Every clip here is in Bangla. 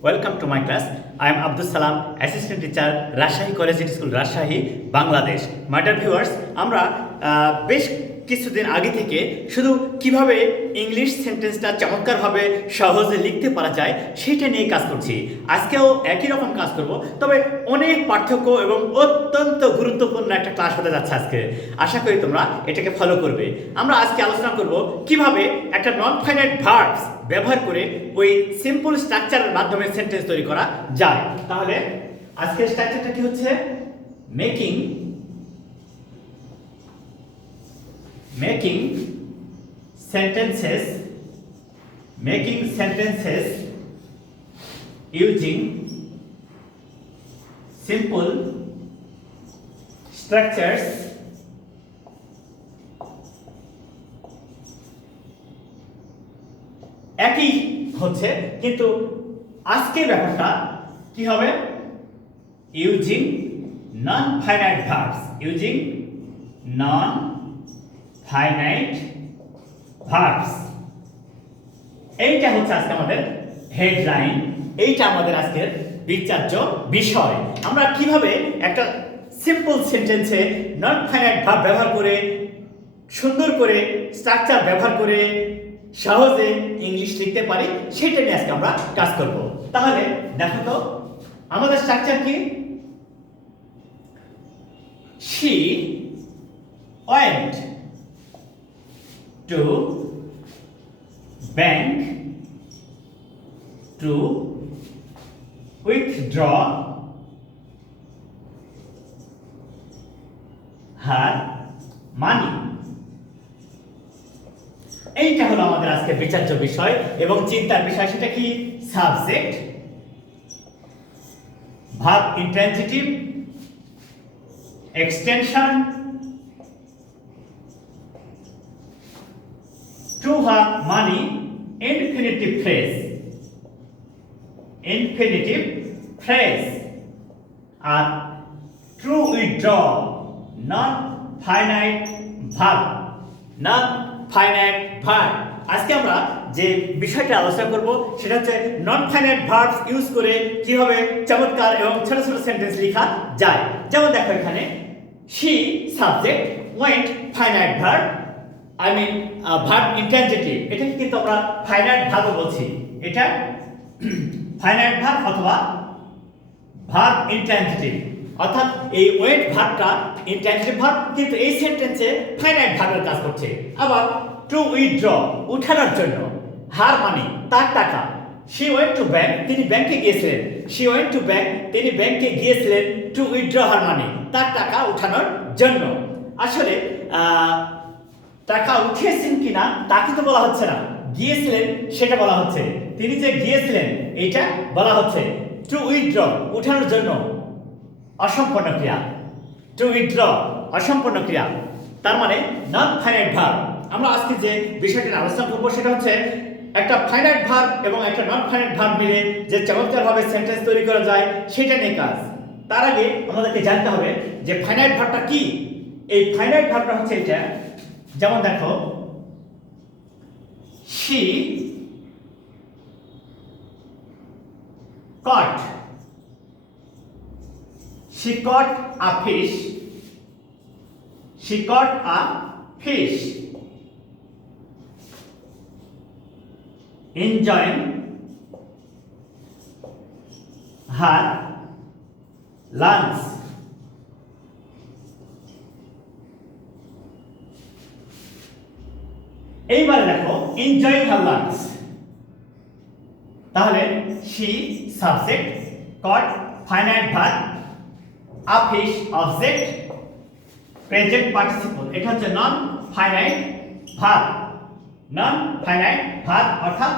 Welcome to my class. I am Abdul Salam, Assistant Teacher, Rajshahi College School, Rajshahi, Bangladesh. My dear viewers, আমরা বেশ কিছুদিন আগে থেকে শুধু কিভাবে ইংলিশ সেন্টেন্সটা চমৎকারভাবে সহজে লিখতে পারা যায় সেটা নিয়ে কাজ করছি। আজকেও একই রকম কাজ করব, তবে অনেক পার্থক্য এবং অত্যন্ত গুরুত্বপূর্ণ একটা ক্লাস হতে যাচ্ছে আজকে। আশা করি তোমরা এটাকে ফলো করবে। আমরা আজকে আলোচনা করব কিভাবে একটা নন ফাইনাইট ভার্বস ব্যবহার করে ওই সিম্পল স্ট্রাকচারের মাধ্যমে সেন্টেন্স তৈরি করা যায়। তাহলে আজকের স্ট্রাকচারটা কি হচ্ছে? Making sentences using simple structures একই হচ্ছে, কিন্তু আজকে ব্যাপারটা কি হবে? Using non finite verbs, finite verbs. এইটা হচ্ছে আজকে আমাদের হেডলাইন, এইটা আমাদের আজকের বিচার্য বিষয়। আমরা কিভাবে একটা সিম্পল সেন্টেন্সে নন ফাইনাইট ভার্ব ব্যবহার করে সুন্দর করে স্ট্রাকচার ব্যবহার করে সহজে ইংলিশ লিখতে পারি সেটা নিয়ে আজকে আমরা কাজ করব। তাহলে দেখো তো আমাদের স্ট্রাকচার কি? She went to bank to withdraw her money. এইটা হলো আমাদের আজকে বিচার্য বিষয় এবং চিন্তার বিষয়। সেটা কি? Subject, verb intransitive, extension, to her money, infinitive phrase, আর to withdraw non-finite verb। আজকে আমরা যে বিষয়টা আলোচনা করব সেটা হচ্ছে নন ফাইনাইট ভার্বস ইউজ করে কিভাবে চমৎকার এবং ছোট ছোট সেন্টেন্স লেখা যায়। যেমন দেখো এখানে she subject, went finite verb, verb intransitive. এটাকে কিন্তু আমরা ফাইনাইট ভার্ব বলছি। এটা ফাইনাইট ভার্ব অথবা ভার্ব ইন্ট্রানজিটিভ, অর্থাৎ এই ওয়েট ভার্বটা ইন্ট্রানজিটিভ ভার্ব, কিন্তু এই সেন্টেন্সে ফাইনাইট ভার্বের কাজ করছে। আবার টু উইথড্র, উঠানোর জন্য, হার মানি, তার টাকা। she went to bank, তিনি ব্যাংকে গিয়েছিলেন। she went to bank, তিনি ব্যাংকে গিয়েছিলেন টু উইথড্র হার মানি, তার টাকা উঠানোর জন্য। আসলে টাকা উঠিয়েছেন কিনা তা কিন্তু বলা হচ্ছে না, গিয়েছিলেন সেটা বলা হচ্ছে। তিনি যে গিয়েছিলেন এইটা বলা হচ্ছে। টু উইথড্র, উঠানোর জন্য, অসম্পূর্ণ ক্রিয়া। টু উইথড্র অসম্পূর্ণ ক্রিয়া, তার মানে নন ফাইনাইট ভার্ব। আমরা আজকে যে বিষয়টা আলোচনা করব সেটা হচ্ছে একটা ফাইনাইট ভার্ব এবং একটা নন ফাইনাইট ভার্ব মিলে যে চমৎকারভাবে সেন্টেন্স তৈরি করা যায় সেটা নিয়ে কাজ। তার আগে আমাদেরকে জানতে হবে যে ফাইনাইট ভার্বটা কি। এই ফাইনাইট ভার্বটা হচ্ছে এটা। যেমন দেখো she caught a fish, enjoying her lunch. এইবারে দেখো এনজয়িং হার লাঞ্চ। তাহলে she subject, caught finite verb, a fish object, present participle. এটা হচ্ছে নন ফাইনাইট ভার্ব। অর্থাৎ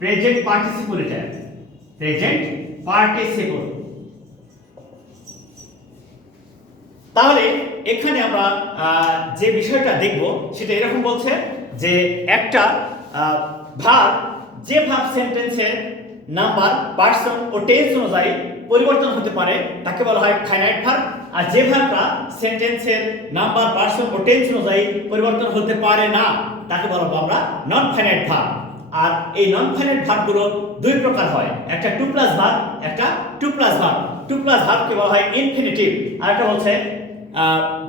প্রেজেন্ট পার্টিসিপল। এটা প্রেজেন্ট পার্টিসিপল। তাহলে এখানে আমরা যে বিষয়টা দেখব সেটা এরকম বলছে যে একটা ভার্ব, যে ভার্ব সেন্টেন্সের নাম্বার, পার্সন ও টেন্স অনুযায়ী পরিবর্তন হতে পারে তাকে বলা হয় ফাইনাইট ভার্ব। আর যে ভার্বটা সেন্টেন্সের নাম্বার, পার্সন ও টেন্স অনুযায়ী পরিবর্তন হতে পারে না তাকে বলবো আমরা নন ফাইনাইট ভার্ব। আর এই নন ফাইনাইট ভার্বগুলো দুই প্রকার হয়, একটা টু প্লাস ভার্ব, একটা to plus verb. To plus ভার্বকে বলা হয় ইনফিনিটিভ, আর একটা হচ্ছে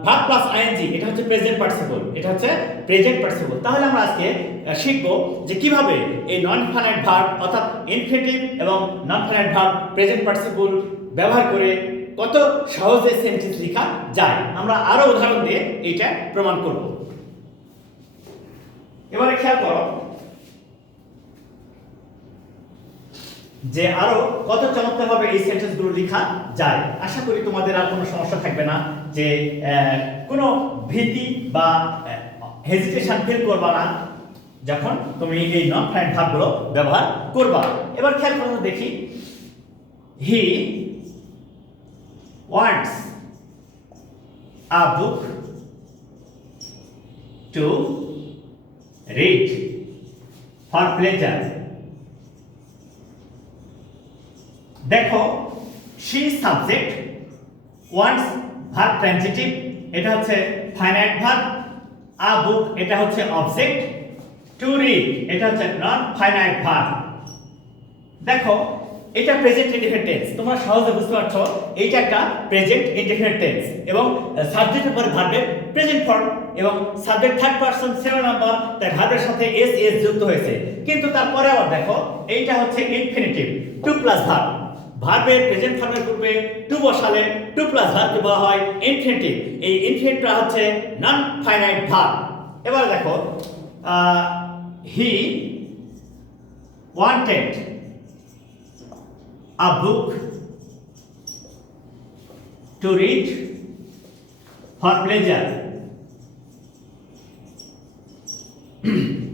ভার্ব প্লাস আইএনজি, এটা হচ্ছে প্রেজেন্ট পার্টিসিপল, এটা হচ্ছে প্রেজেন্ট পার্টিসিপল। তাহলে আমরা আজকে শিখব যে কিভাবে এই নন ফাইনাইট ভার্ব অর্থাৎ ইনফিনিটিভ এবং নন ফাইনাইট ভার্ব প্রেজেন্ট পার্টিসিপল ব্যবহার করে কত সহজে সেন্টেন্স লেখা যায়। আমরা আরো উদাহরণ দিয়ে এটা প্রমাণ করব। এবারে খেয়াল করো যে আরো কত চমৎকারভাবে এই সেন্টেন্সগুলো লেখা যায়। আশা করি তোমাদের আর কোনো সমস্যা থাকবে না, যে কোনো ভীতি বা হেজিটেশন ফিল করবা না যখন তুমি এই নন ফাইনাইট ভার্বগুলো ব্যবহার করবা। এবার খেয়াল করো, দেখি হি wants a book to read for pleasure. দেখো she subject wants verb transitive, এটা হচ্ছে finite verb, a book এটা হচ্ছে object, to read এটা হচ্ছে non finite verb। দেখো এটা প্রেজেন্ট ইনডেফিনিট টেন্স, তোমরা সহজে বুঝতে পারছো এইটা একটা প্রেজেন্ট ইনডেফিনিট টেন্স এবং সাবজেক্টের পরে ভার্বের প্রেজেন্ট ফর্ম এবং subject third person singular number, তাই ভার্বের সাথে এস এস যুক্ত হয়েছে। কিন্তু তারপরে আবার দেখো এইটা হচ্ছে ইনফিনিটিভ, টু প্লাস ভার্ব, ভার্বের প্রেজেন্ট ফর্মের পূর্বে টু বসালে টু প্লাস ভার্বকে বলা হয় ইনফিনিটিভ। এই ইনফিনিটিভটা হচ্ছে নন ফাইনাইট ভার্ব। এবার দেখো he wanted a book to read for pleasure।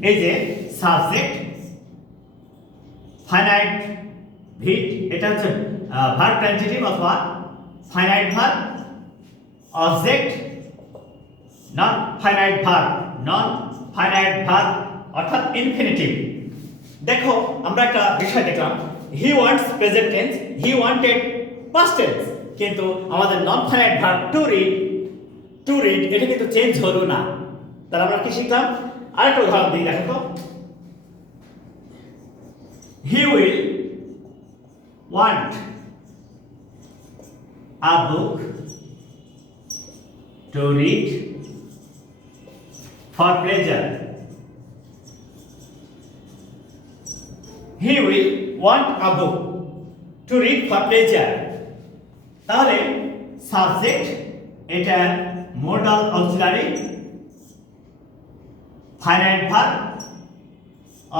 এই যে সাবজেক্ট ফাইনাইট ভিট, এটা হচ্ছে ভার্ব ট্রানজিটিভ অথবা ফাইনাইট ভার্ব, অবজেক্ট নন ফাইনাইট ভার্ব, নন ফাইনাইট ভার্ব অর্থাৎ ইনফিনিটিভ। দেখো আমরা একটা বিষয় দেখলাম, he wants present tense, he wanted past tense, কিন্তু আমাদের নন ফাইনাইট ভার্ব টু রিড এটা কিন্তু চেঞ্জ হলো না। তাহলে আমরা কি শিখলাম? আরেকটা উদাহরণ দিই, দেখো তো he will want a book to read for pleasure। He will want a book to read for pleasure। তাহলে সাবজেক্ট এটা modal auxiliary, finite verb,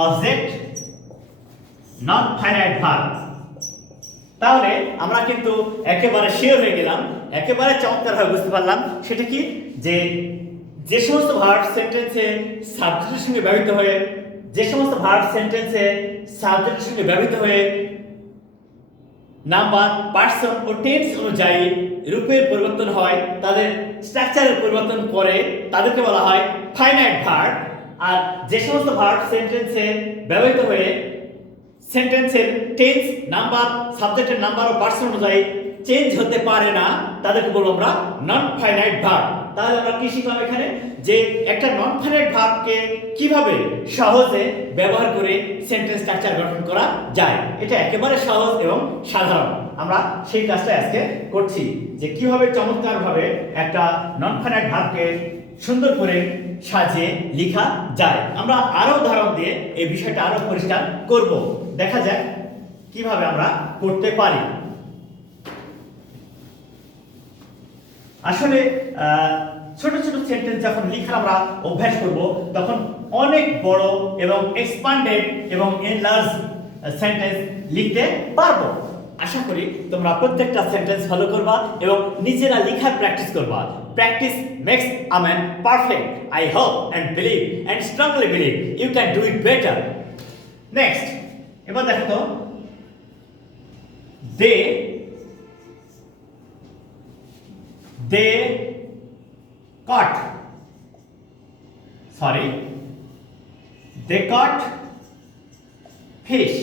object নন ফাইনাইট ভার্ব। তাহলে আমরা কিন্তু একেবারে শিওর হয়ে গেলাম, একেবারে চমৎকারভাবে বুঝতে পারলাম সেটা কি, যে সমস্ত ভার্ব সেন্টেন্সে সাবজেক্টের সঙ্গে ব্যবহৃত হয়ে, যে সমস্ত ভার্ব সেন্টেন্সে সাবজেক্টের সঙ্গে ব্যবহৃত হয়ে নাম্বার, পার্সন ও টেন্স অনুযায়ী রূপের পরিবর্তন হয়, তাদের স্ট্রাকচারের পরিবর্তন করে, তাদেরকে বলা হয় ফাইনাইট ভার্ব। আর যে সমস্ত ভার্ব সেন্টেন্সে ব্যবহৃত হয়ে সেন্টেন্সের টেন্স, নাম্বার, সাবজেক্টের নাম্বার ও পার্সন অনুযায়ী চেঞ্জ হতে পারে না, তাদেরকে বলবো আমরা নন ফাইনাইট ভার্ব। তাহলে আমরা কি শিখলাম এখানে, যে একটা নন ফাইনাইট ভার্বকে কিভাবে সহজে ব্যবহার করে সেন্টেন্স স্ট্রাকচার গঠন করা যায়। এটা একেবারে সহজ এবং সাধারণ। আমরা সেই কাজটা আজকে করছি, যে কিভাবে চমৎকারভাবে একটা নন ফাইনাইট ভার্বকে সুন্দর করে সাজিয়ে লেখা যায়। আমরা আরো উদাহরণ দিয়ে এই বিষয়টা আরো পরিষ্কার করব, দেখা যাক কিভাবে আমরা করতে পারি। আসলে ছোট ছোট সেন্টেন্স যখন লেখার আমরা অভ্যাস করব, তখন অনেক বড় এবং এক্সপান্ডেড এবং এনলার্জ সেন্টেন্স লিখতে পারবো। আশা করি তোমরা প্রত্যেকটা সেন্টেন্স ফলো করবা এবং নিজেরা লেখার প্র্যাকটিস করবা। Practice makes a man perfect. I hope and believe and strongly believe you can do it better. Next, এবার দেখো তো, they caught fish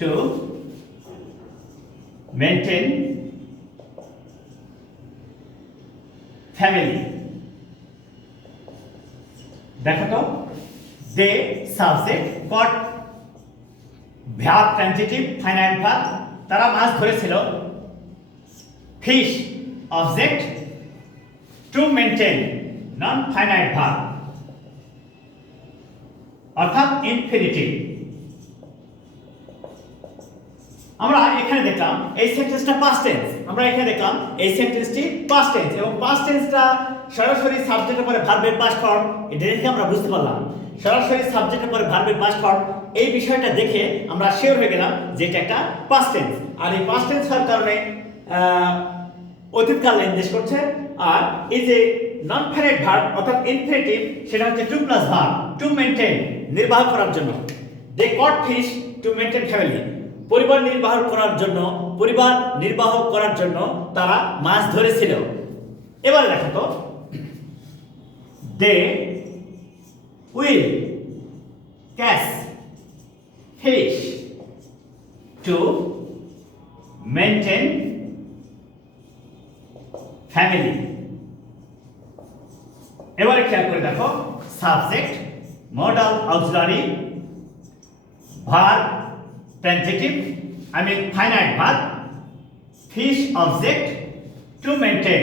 to maintain family। দেখো তো, they subject caught verb transitive finite verb তারা মাছ ধরেছিল fish object to maintain non finite verb অর্থাৎ ইনফিনিটিভ। আমরা এখানে দেখলাম এই সেন্টেন্সটা পাস্ট টেন্স, আমরা এখানে দেখলাম এই সেন্টেন্সটি পাস্ট টেন্স এবং পাস্ট টেন্সটা সরাসরি সাবজেক্টের পরে ভার্বের পাস্ট ফর্ম, এটা দেখে আমরা বুঝতে পারলাম সরাসরি সাবজেক্টের পরে ভার্বের পাস্ট ফর্ম। এই বিষয়টা দেখে আমরা শিওর হয়ে গেলাম যে এটা একটা পাস্ট টেন্স, আর এই পাস্ট টেন্স হওয়ার কারণে অতীতকাল নির্দেশ করছে। আর এই যে নন ফাইনাইট ভার্ব অর্থাৎ ইনফিনিটিভ সেটা হচ্ছে to plus verb to maintain নির্বাহ করার জন্য। They caught fish to maintain family পরিবার নির্বাহ করার জন্য তারা মাছ ধরেছিল। এবারে দেখো তো they will catch fish to maintain family. এবারে খেয়াল করে দেখো subject modal auxiliary verb transitive finite verb fish object to maintain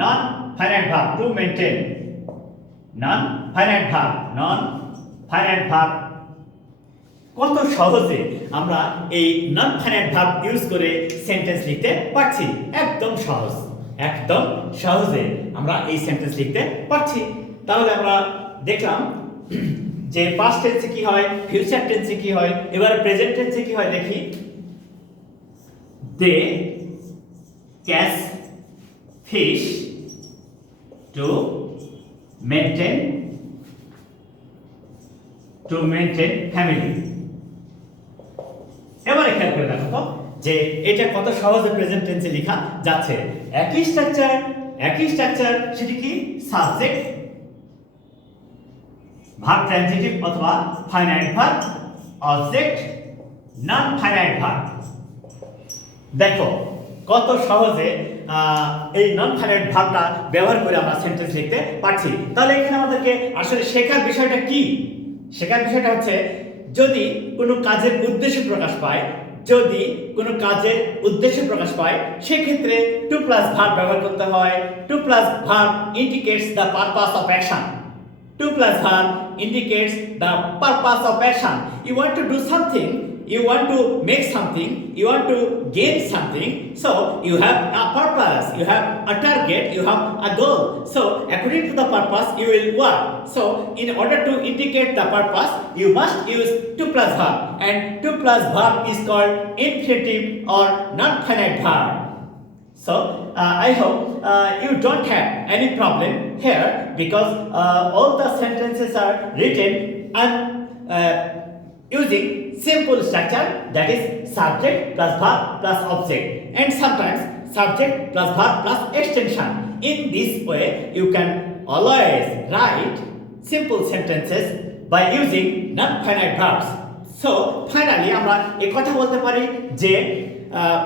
non finite verb to maintain non finite verb. কত সহজে আমরা এই নন ফাইনাইট ভার্ব ইউজ করে সেন্টেন্স লিখতে পারছি, একদম সহজে আমরা এই সেন্টেন্স লিখতে পারছি। তাহলে আমরা দেখলাম যে পাস্ট টেন্সে কি হয়, ফিউচার টেন্সে কি হয়, এবারে প্রেজেন্ট টেন্সে কি হয় দেখি। They catch fish to maintain family. এবারে খেয়াল করে দেখো তো যে এটা কত সহজে প্রেজেন্ট টেন্সে লেখা যাচ্ছে। একই স্ট্রাকচার সেটি কি সাবজেক্ট ভার্ব ট্রানজিটিভ অথবা ফাইনাইট ভার্ব অবজেক্ট নন ফাইনাইট ভার্ব। দেখো কত সহজে এই নন ফাইনাইট ভার্বটা ব্যবহার করে আমরা সেন্টেন্স লিখতে পারছি। তাহলে এখানে আমাদেরকে আসলে শেখার বিষয়টা কি? শেখার বিষয়টা হচ্ছে যদি কোনো কাজের উদ্দেশ্য প্রকাশ পায় সেক্ষেত্রে টু প্লাস ভার্ব ব্যবহার করতে হয়। To plus verb indicates the purpose of action. Two plus verb indicates the purpose of action. You want to do something, you want to make something, you want to gain something. So you have a purpose, you have a target, you have a goal. So according to the purpose, you will work. So in order to indicate the purpose, you must use two plus verb, and two plus verb is called infinitive or non-finite verb. So I hope you don't have any problem here because all the sentences are written using simple structure, that is subject plus verb plus object, and sometimes subject plus verb plus extension. In this way you can always write simple sentences by using non-finite verbs. So finally আমরা এই কথা বলতে পারি যে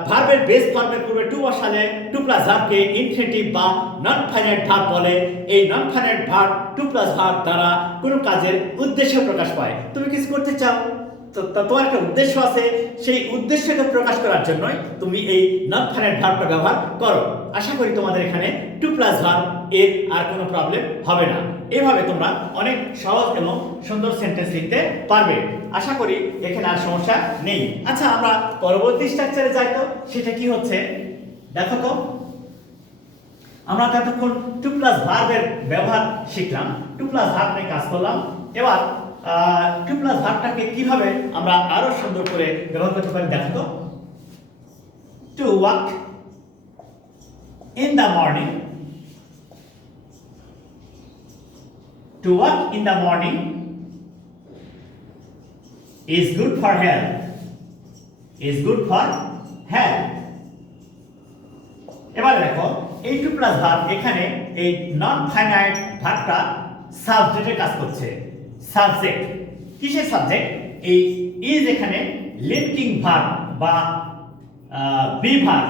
ভার্বের বেস ফর্মের পূর্বে টু বসালে টু প্লাস ভার্বকে ইনফিনিটিভ বা নন ফাইনাইট ভার্ব বলে। এই non finite verb to plus verb দ্বারা কোনো কাজের উদ্দেশ্য প্রকাশ পায়। তুমি কিছু করতে চাও, তো তোমার একটা উদ্দেশ্য আছে, সেই উদ্দেশ্যকে প্রকাশ করার জন্যই তুমি এই নন ফাইনাইট ভার্বটা ব্যবহার করো। আশা করি তোমাদের এখানে টু প্লাস ভার্ব এর আর কোনো প্রবলেম হবে না। এভাবে তোমরা অনেক সহজ এবং সুন্দর সেন্টেন্স লিখতে পারবে। আশা করি এখানে আর সমস্যা নেই। আচ্ছা আমরা পরবর্তী স্ট্রাকচারে যাই, তো সেটা কি হচ্ছে দেখো তো। আমরা ততক্ষণ টু প্লাস ভার্বের ব্যবহার শিখলাম, টু প্লাস ভার্ব নিয়ে কাজ করলাম। এবার টু প্লাস ভার্বটাকে কিভাবে আমরা আরো সুন্দর করে ব্যবহার করতে পারি দেখো তো। To walk in the morning, to work in the morning is good for health, এবার দেখো এই টু প্লাস ভার্ব এখানে এই নন ফাইনাইট ভার্বটা সাবজেক্টের কাজ করছে। সাবজেক্ট কিসের সাবজেক্ট? এই ইজ এখানে লিঙ্কিং ভার্ব বা বি ভার্ব।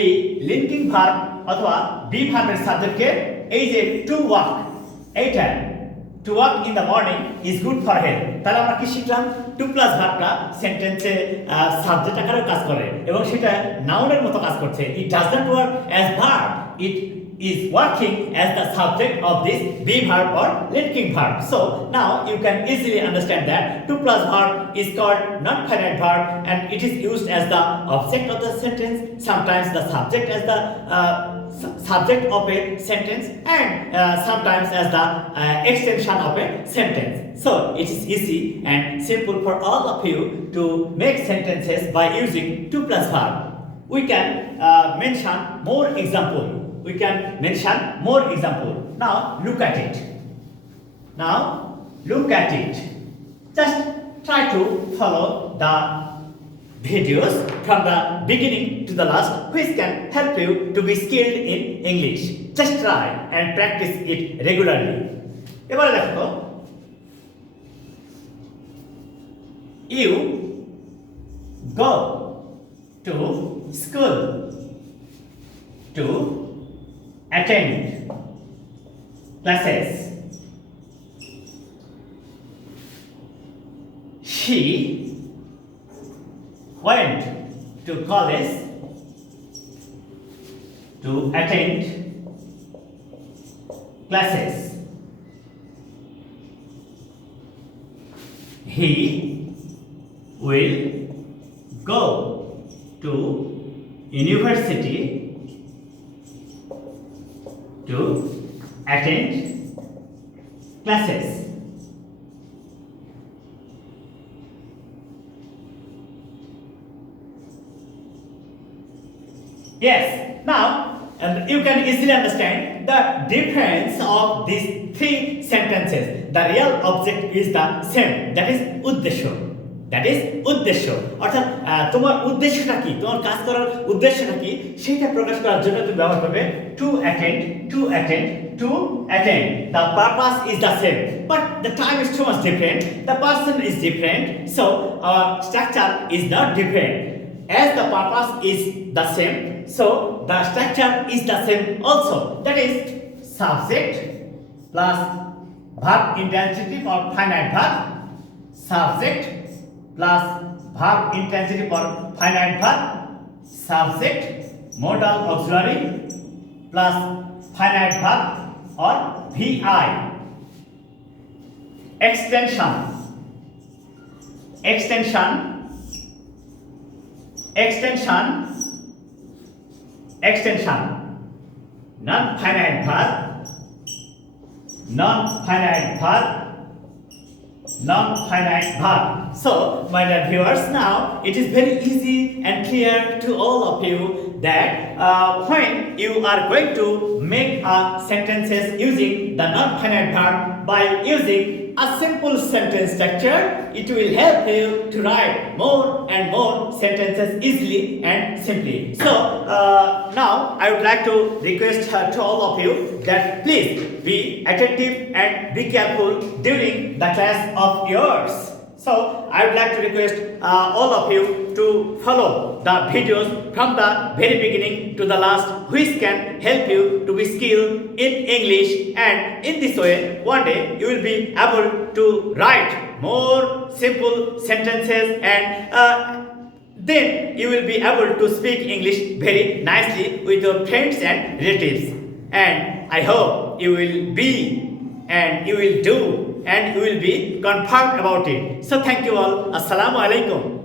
এই লিঙ্কিং ভার্ব অথবা বি ভার্বের সাবজেক্টকে এই যে টু ওয়াক, এইটা to walk in the morning is good for health. তাহলে আমরা কি শিখলাম? টু প্লাস ভার্বটা সেন্টেন্সে সাবজেক্ট আকারেও কাজ করে এবং সেটা নাউনের মতো কাজ করছে। It does not work as verb, it is working as the subject of this be verb or linking verb. So now you can easily understand that to plus verb is called non-finite verb and it is used as the object of the sentence, sometimes the subject as the subject of a sentence and sometimes as the extension of a sentence. So it is easy and simple for all of you to make sentences by using to plus verb. We can mention more example. We can mention more example. Now look at it. Now look at it. Just try to follow the videos from the beginning to the last, which can help you to be skilled in English. Just try and practice it regularly. এবারে দেখো, you go to school to attend classes. She went to college to attend classes. He will go to university to attend classes. Yes, now you can easily understand the difference of these three sentences. The real object is the same, that is uddesho. That is উদ্দেশ্য, অর্থাৎ তোমার উদ্দেশ্যটা কি, তোমার কাজ করার উদ্দেশ্যটা কি সেটা প্রকাশ করার জন্য তুমি ব্যবহার করবে to attend, to attend, to attend. The purpose is the same, but the time is too much different, the person is different, so our structure is not different. As the purpose is the same, so the structure is the same also. That is subject plus verb intransitive or finite verb, subject plus verb intransitive or finite verb, subject modal auxiliary plus finite verb or VI. Extension, extension, extension, extension. Non-finite verb, non-finite verb, non-finite verb. So, my dear viewers, now it is very easy and clear to all of you that when you are going to make sentences using the non-finite verb by using a simple sentence structure, it will help you to write more and more sentences easily and simply. So, now I would like to request to all of you that please be attentive and be careful during the class of yours. So, I would like to request all of you to follow the videos from the very beginning to the last, which can help you to be skilled in English, and in this way, one day you will be able to write more simple sentences and then you will be able to speak English very nicely with your friends and relatives. And I hope you will be and you will do and you will be confirmed about it. So thank you all. Assalamu alaikum.